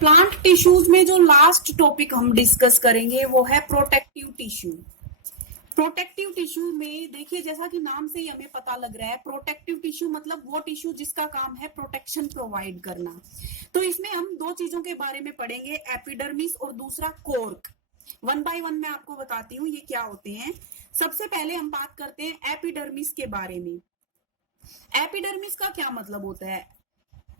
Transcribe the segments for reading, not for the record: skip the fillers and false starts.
Plant tissues में जो last topic हम डिस्कस करेंगे वो है प्रोटेक्टिव टिश्यू। प्रोटेक्टिव टिश्यू में देखिए, जैसा कि नाम से ही हमें पता लग रहा है, प्रोटेक्टिव टिश्यू मतलब वो टिश्यू जिसका काम है प्रोटेक्शन प्रोवाइड करना। तो इसमें हम दो चीजों के बारे में पढ़ेंगे, एपिडर्मिस और दूसरा कोर्क। वन बाय वन मैं आपको बताती हूँ ये क्या होते हैं। सबसे पहले हम बात करते हैं एपिडर्मिस के बारे में। एपिडर्मिस का क्या मतलब होता है?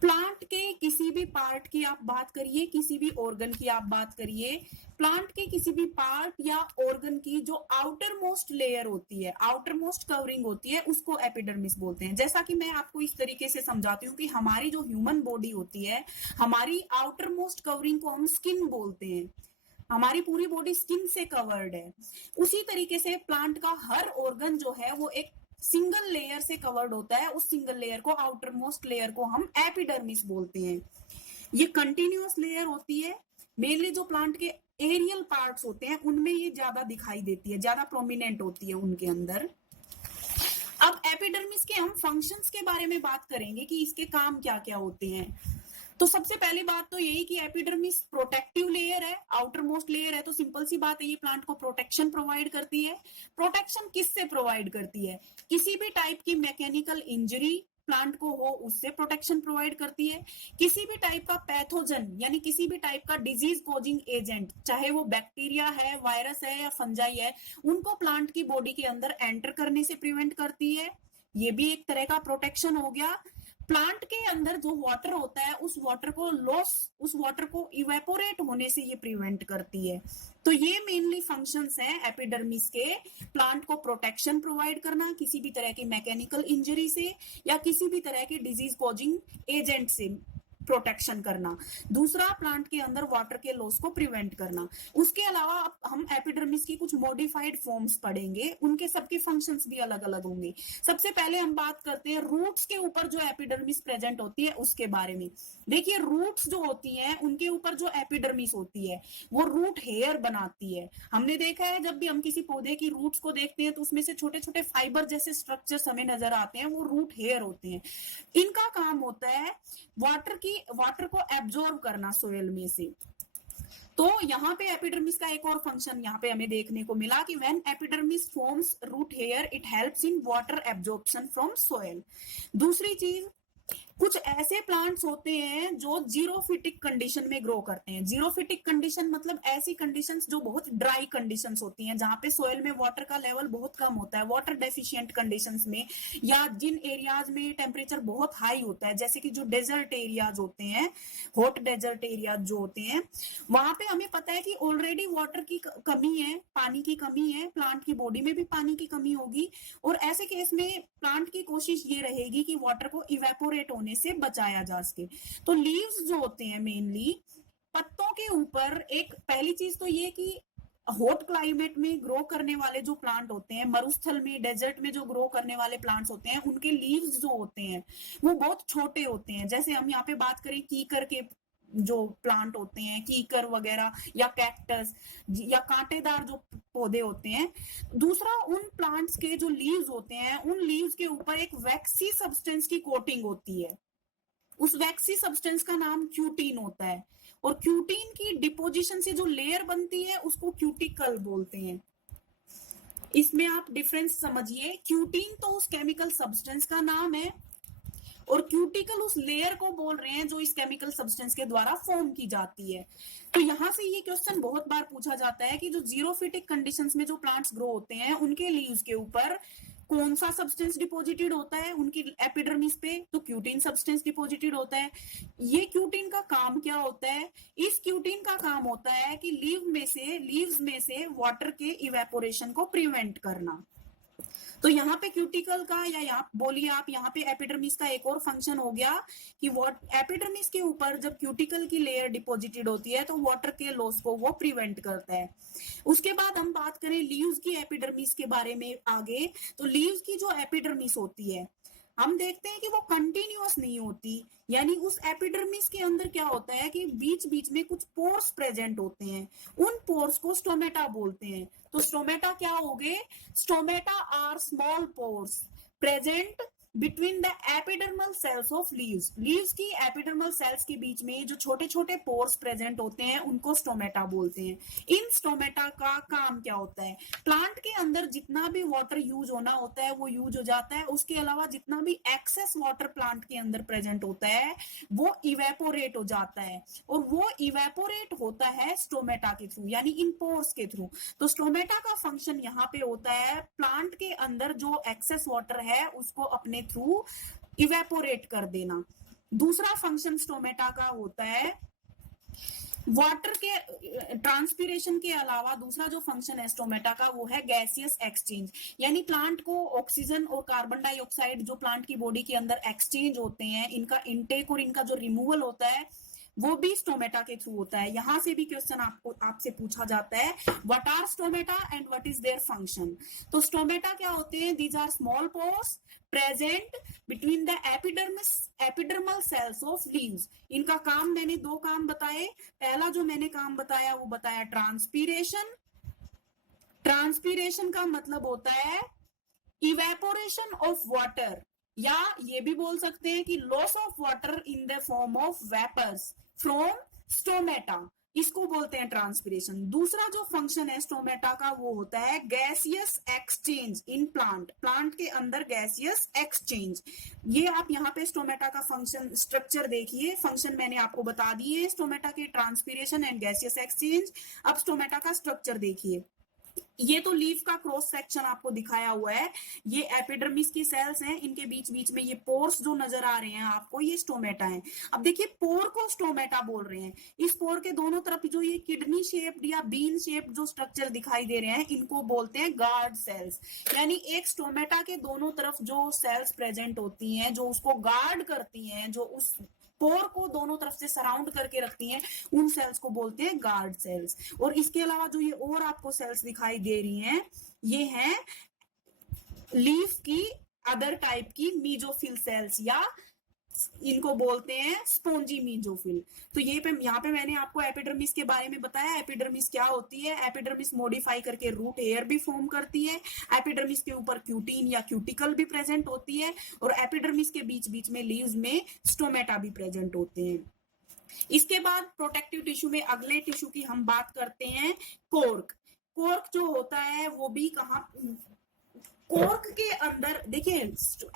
प्लांट के किसी भी पार्ट की आप बात करिए, किसी भी ऑर्गन की आप बात करिए, प्लांट के किसी भी पार्ट या ऑर्गन की जो आउटर मोस्ट लेयर होती है, आउटर मोस्ट कवरिंग होती है, उसको एपिडर्मिस बोलते हैं। जैसा कि मैं आपको इस तरीके से समझाती हूँ कि हमारी जो ह्यूमन बॉडी होती है, हमारी आउटर मोस्ट कवरिंग को हम स्किन बोलते हैं। हमारी पूरी बॉडी स्किन से कवर्ड है। उसी तरीके से प्लांट का हर ऑर्गन जो है वो एक सिंगल लेयर से कवर्ड होता है। उस सिंगल लेयर को, आउटर मोस्ट लेयर को हम एपिडर्मिस बोलते हैं। ये कंटिन्यूअस लेयर होती है। मेनली जो प्लांट के एरियल पार्ट्स होते हैं उनमें ये ज्यादा दिखाई देती है, ज्यादा प्रोमिनेंट होती है उनके अंदर। अब एपिडर्मिस के हम फंक्शंस के बारे में बात करेंगे कि इसके काम क्या क्या होते हैं। तो सबसे पहली बात तो यही कि एपिडर्मिस प्रोटेक्टिव लेयर है, आउटर मोस्ट लेयर है। तो सिंपल सी बात है, ये प्लांट को प्रोटेक्शन प्रोवाइड करती है। प्रोटेक्शन किससे प्रोवाइड करती है? किसी भी टाइप की मैकेनिकल इंजरी प्लांट को हो उससे प्रोटेक्शन प्रोवाइड करती है। किसी भी टाइप का पैथोजन यानी किसी भी टाइप का डिजीज कॉजिंग एजेंट, चाहे वो बैक्टीरिया है, वायरस है या फंजाई है, उनको प्लांट की बॉडी के अंदर एंटर करने से प्रिवेंट करती है। ये भी एक तरह का प्रोटेक्शन हो गया। प्लांट के अंदर जो वाटर होता है उस वाटर को लॉस, उस वाटर को इवेपोरेट होने से ये प्रिवेंट करती है। तो ये मेनली फंक्शंस हैं एपिडर्मिस के, प्लांट को प्रोटेक्शन प्रोवाइड करना किसी भी तरह की मैकेनिकल इंजरी से या किसी भी तरह के डिजीज कॉजिंग एजेंट से प्रोटेक्शन करना। दूसरा, प्लांट के अंदर वाटर के लॉस को प्रिवेंट करना। उसके अलावा अब हम एपिडर्मिस की कुछ मॉडिफाइड फॉर्म्स पढ़ेंगे, उनके सबके फंक्शंस भी अलग अलग होंगे। सबसे पहले हम बात करते हैं रूट्स के ऊपर जो एपिडर्मिस प्रेजेंट होती है उसके बारे में। देखिए, रूट्स जो होती हैं उनके ऊपर जो एपिडर्मिस होती है वो रूट हेयर बनाती है। हमने देखा है जब भी हम किसी पौधे की रूट्स को देखते हैं तो उसमें से छोटे छोटे फाइबर जैसे स्ट्रक्चर्स हमें नजर आते हैं, वो रूट हेयर होते हैं। इनका काम होता है वाटर को एब्जॉर्ब करना सोयल में से। तो यहाँ पे एपिडर्मिस का एक और फंक्शन यहाँ पे हमें देखने को मिला कि when epidermis forms root hair it helps in water absorption from soil. दूसरी चीज, कुछ ऐसे प्लांट्स होते हैं जो जीरोफिटिक कंडीशन में ग्रो करते हैं। जीरोफिटिक कंडीशन मतलब ऐसी कंडीशंस जो बहुत ड्राई कंडीशंस होती हैं, जहां पे सोयल में वाटर का लेवल बहुत कम होता है। वाटर डेफिशिएंट कंडीशंस में या जिन एरियाज में टेम्परेचर बहुत हाई होता है, जैसे कि जो डेजर्ट एरियाज होते हैं, हॉट डेजर्ट एरियाज जो होते हैं, वहां पे हमें पता है कि ऑलरेडी वाटर की कमी है, पानी की कमी है, प्लांट की बॉडी में भी पानी की कमी होगी। और ऐसे केस में प्लांट की कोशिश ये रहेगी कि वाटर को इवेपोरेट होने से बचाया जा सके। तो लीव्स जो होते हैं मेनली पत्तों के ऊपर, एक पहली चीज तो ये कि हॉट क्लाइमेट में ग्रो करने वाले जो प्लांट होते हैं, मरुस्थल में, डेजर्ट में जो ग्रो करने वाले प्लांट्स होते हैं, उनके लीव्स जो होते हैं वो बहुत छोटे होते हैं। जैसे हम यहाँ पे बात करें कीकर के जो प्लांट होते हैं, कीकर वगैरह या कैक्टस या कांटेदार जो पौधे होते हैं। दूसरा, उन प्लांट्स के जो लीव्स होते हैं उन लीव्स के ऊपर एक वैक्सी सब्सटेंस की कोटिंग होती है। उस वैक्सी सब्सटेंस का नाम क्यूटीन होता है। और क्यूटीन की डिपोजिशन से जो लेयर बनती है उसको क्यूटिकल बोलते हैं। इसमें आप डिफरेंस समझिए, क्यूटीन तो उस केमिकल सब्सटेंस का नाम है और क्यूटिकल उस लेयर को बोल रहे हैं जो इस केमिकल सब्सटेंस के द्वारा फॉर्म की जाती है। तो यहां से ये क्वेश्चन बहुत बार पूछा जाता है कि जो जीरोफिटिक कंडीशंस में जो प्लांट्स ग्रो होते हैं उनके लीव्स के ऊपर कौन सा सब्सटेंस डिपॉजिटेड होता है उनकी एपिडर्मिस पे? तो क्यूटीन सब्सटेंस डिपॉजिटेड होता है। ये क्यूटीन का काम क्या होता है? इस क्यूटीन का काम होता है कि लीव्स में से वाटर के इवेपोरेशन को प्रिवेंट करना। तो यहाँ पे क्यूटिकल का या यहाँ बोलिए आप, यहाँ पे एपिडर्मिस का एक और फंक्शन हो गया कि एपिडर्मिस के ऊपर जब क्यूटिकल की लेयर डिपॉजिटेड होती है तो वाटर के लॉस को वो प्रिवेंट करता है। उसके बाद हम बात करें लीव्स की एपिडर्मिस के बारे में आगे। तो लीव्स की जो एपिडर्मिस होती है हम देखते हैं कि वो कंटिन्यूअस नहीं होती। यानी उस एपिडर्मिस के अंदर क्या होता है कि बीच बीच में कुछ पोर्स प्रेजेंट होते हैं, उन पोर्स को स्टोमेटा बोलते हैं। तो स्टोमेटा क्या हो गए? Stomata are small pores present between the epidermal cells of leaves, leaves की एपिडर्मल सेल्स के बीच में जो छोटे छोटे पोर्स प्रेजेंट होते हैं उनको स्टोमेटा बोलते हैं। इन स्टोमेटा का काम क्या होता है? प्लांट के अंदर जितना भी वाटर यूज होना होता है वो यूज हो जाता है, उसके अलावा जितना भी एक्सेस वाटर प्लांट के अंदर प्रेजेंट होता है वो इवेपोरेट हो जाता है, और वो इवेपोरेट होता है स्टोमेटा के थ्रू, यानी इन पोर्स के थ्रू। तो स्टोमेटा का फंक्शन यहाँ पे होता है प्लांट के अंदर जो एक्सेस वाटर है उसको अपने थ्रू इवेपोरेट कर देना। दूसरा फंक्शन स्टोमेटा का होता है वाटर के ट्रांसपीरेशन के अलावा दूसरा जो फंक्शन है स्टोमेटा का वो है गैसियस एक्सचेंज, यानी प्लांट को ऑक्सीजन और कार्बन डाइऑक्साइड जो प्लांट की बॉडी के अंदर एक्सचेंज होते हैं, इनका इनटेक और इनका जो रिमूवल होता है वो भी स्टोमेटा के थ्रू होता है। यहां से भी क्वेश्चन आपसे पूछा जाता है what are stomata and what is their function. तो स्टोमेटा क्या होते हैं? These are small pores present between the epidermal cells of leaves. इनका काम मैंने दो काम बताए। पहला जो मैंने काम बताया वो बताया ट्रांसपीरेशन। ट्रांसपीरेशन का मतलब होता है इवेपोरेशन ऑफ वाटर, या ये भी बोल सकते हैं कि loss of water in the form of vapours from stomata, इसको बोलते हैं ट्रांसपीरेशन। दूसरा जो फंक्शन है स्टोमेटा का वो होता है gaseous exchange in plant, plant के अंदर गैसियस एक्सचेंज। ये आप यहाँ पे स्टोमेटा का फंक्शन स्ट्रक्चर देखिए, फंक्शन मैंने आपको बता दिए स्टोमेटा के, ट्रांसपीरेशन एंड गैसियस एक्सचेंज। अब स्टोमेटा का स्ट्रक्चर देखिए, ये तो लीफ का क्रॉस सेक्शन आपको दिखाया हुआ है, ये एपिडर्मिस की सेल्स हैं, इनके बीच बीच में ये पोर्स जो नजर आ रहे हैं आपको ये स्टोमेटा है। अब देखिए पोर को स्टोमेटा बोल रहे हैं, इस पोर के दोनों तरफ जो ये किडनी शेप्ड या बीन शेप्ड जो स्ट्रक्चर दिखाई दे रहे हैं इनको बोलते हैं गार्ड सेल्स। यानी एक स्टोमेटा के दोनों तरफ जो सेल्स प्रेजेंट होती हैं जो उसको गार्ड करती हैं, जो उस पोर को दोनों तरफ से सराउंड करके रखती हैं, उन सेल्स को बोलते हैं गार्ड सेल्स। और इसके अलावा जो ये और आपको सेल्स दिखाई दे रही हैं ये हैं लीफ की अदर टाइप की मीजोफिल सेल्स, या इनको बोलते हैं स्पोंजी मीजोफिल। तो ये यहाँ पे मैंने आपको एपिडर्मिस के बारे में बताया। एपिडर्मिस क्या होती है? एपिडर्मिस मॉडिफाई करके रूट हेयर भी फॉर्म करती है, एपिडर्मिस के ऊपर क्यूटीन या क्यूटिकल भी प्रेजेंट होती है, और एपिडर्मिस के बीच बीच में लीव्स में स्टोमेटा भी प्रेजेंट होते हैं। इसके बाद प्रोटेक्टिव टिश्यू में अगले टिश्यू की हम बात करते हैं कोर्क। कोर्क जो होता है वो भी कहाँ, कोर्क के अंदर देखिए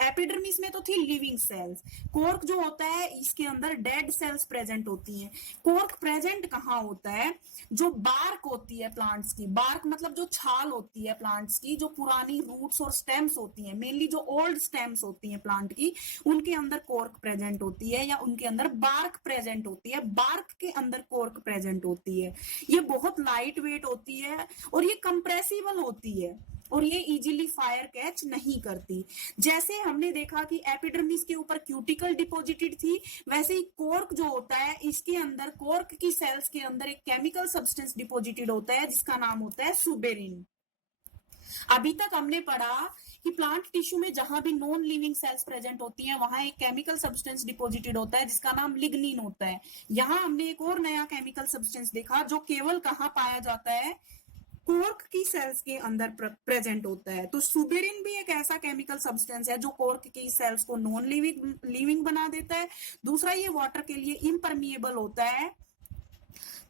एपिडर्मिस में तो थी लिविंग सेल्स, कोर्क जो होता है इसके अंदर डेड सेल्स प्रेजेंट होती हैं। कोर्क प्रेजेंट कहाँ होता है? जो बार्क होती है प्लांट्स की, बार्क मतलब जो छाल होती है प्लांट्स की, जो पुरानी रूट्स और स्टेम्स होती हैं, मेनली जो ओल्ड स्टेम्स होती हैं प्लांट की, उनके अंदर कोर्क प्रेजेंट होती है, या उनके अंदर बार्क प्रेजेंट होती है, बार्क के अंदर कोर्क प्रेजेंट होती है। ये बहुत लाइट वेट होती है और ये कंप्रेसिबल होती है, और ये इजीली फायर कैच नहीं करती। जैसे हमने देखा कि एपिडर्मिस के ऊपर क्यूटिकल डिपॉजिटेड थी, वैसे ही कोर्क जो होता है इसके अंदर, कोर्क की सेल्स के अंदर एक केमिकल सब्सटेंस डिपॉजिटेड होता है जिसका नाम होता है सुबेरिन। अभी तक हमने पढ़ा कि प्लांट टिश्यू में जहां भी नॉन लिविंग सेल्स प्रेजेंट होती हैं वहां एक केमिकल सब्सटेंस डिपॉजिटेड होता है जिसका नाम लिग्निन होता है। यहां हमने एक और नया केमिकल सब्सटेंस देखा जो केवल कहां पाया जाता है? कोर्क की सेल्स के अंदर प्रेजेंट होता है। तो सुबेरिन भी एक ऐसा केमिकल सब्सटेंस है जो कोर्क की सेल्स को नॉन लिविंग बना देता है। दूसरा, ये वाटर के लिए इम्परमिएबल होता है,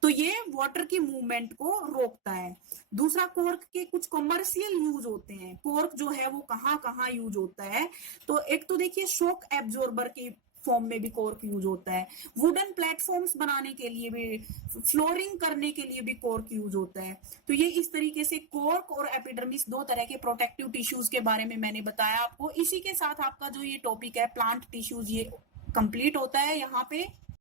तो ये वाटर की मूवमेंट को रोकता है। दूसरा, कोर्क के कुछ कमर्शियल यूज होते हैं। कोर्क जो है वो कहाँ कहाँ यूज होता है? तो एक तो देखिए शॉक एब्जॉर्बर की फॉर्म में भी कोर्क यूज होता है, वुडन प्लेटफॉर्म्स बनाने के लिए भी, फ्लोरिंग करने के लिए भी कोर्क यूज होता है। तो ये इस तरीके से कोर्क और एपिडर्मिस दो तरह के प्रोटेक्टिव टिश्यूज के बारे में मैंने बताया आपको। इसी के साथ आपका जो ये टॉपिक है प्लांट टिश्यूज ये कंप्लीट होता है यहाँ पे।